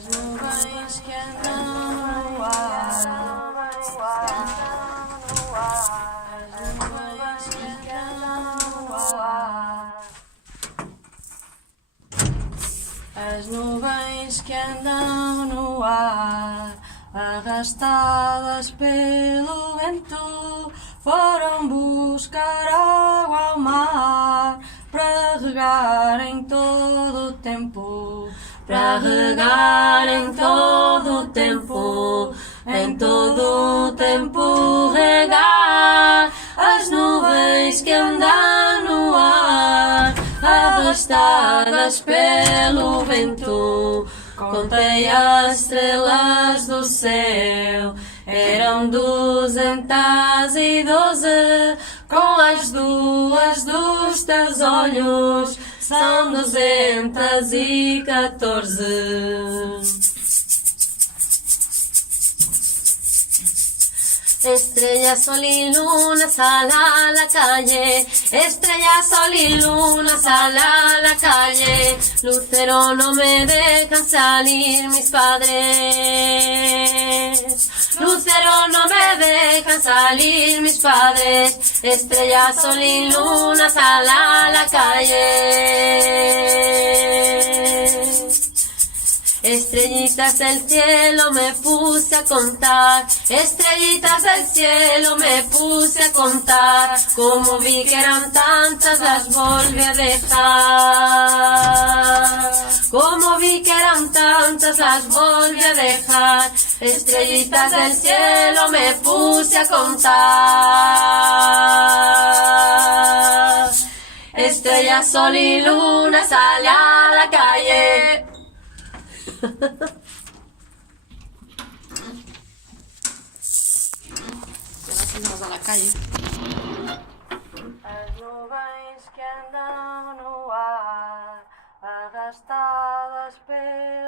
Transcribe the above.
As nuvens que andam no ar, as nuvens que andam no ar, as nuvens que andam no ar, arrastadas pelo vento, foram buscar água ao mar, para regar em todo o tempo, para regar em todo o tempo, em todo o tempo regar as nuvens que andam no ar, arrastadas pelo vento. Contei as estrelas do céu, eram 212, com as duas dos teus olhos, são 214. Estrella, sol y luna, sal a la calle. Estrella, sol y luna, sal a la calle. Lucero, no me dejan salir mis padres. Lucero, no me dejan salir mis padres. Estrella, sol y luna, sal a la calle. Estrellitas del cielo me puse a contar, estrellitas del cielo me puse a contar, como vi que eran tantas las volví a dejar, como vi que eran tantas las volví a dejar, estrellitas del cielo me puse a contar. Estrella, sol y luna, sale a la calle. Ya salimos a la calle. As nuvens que andam no ar, arrastadas pelo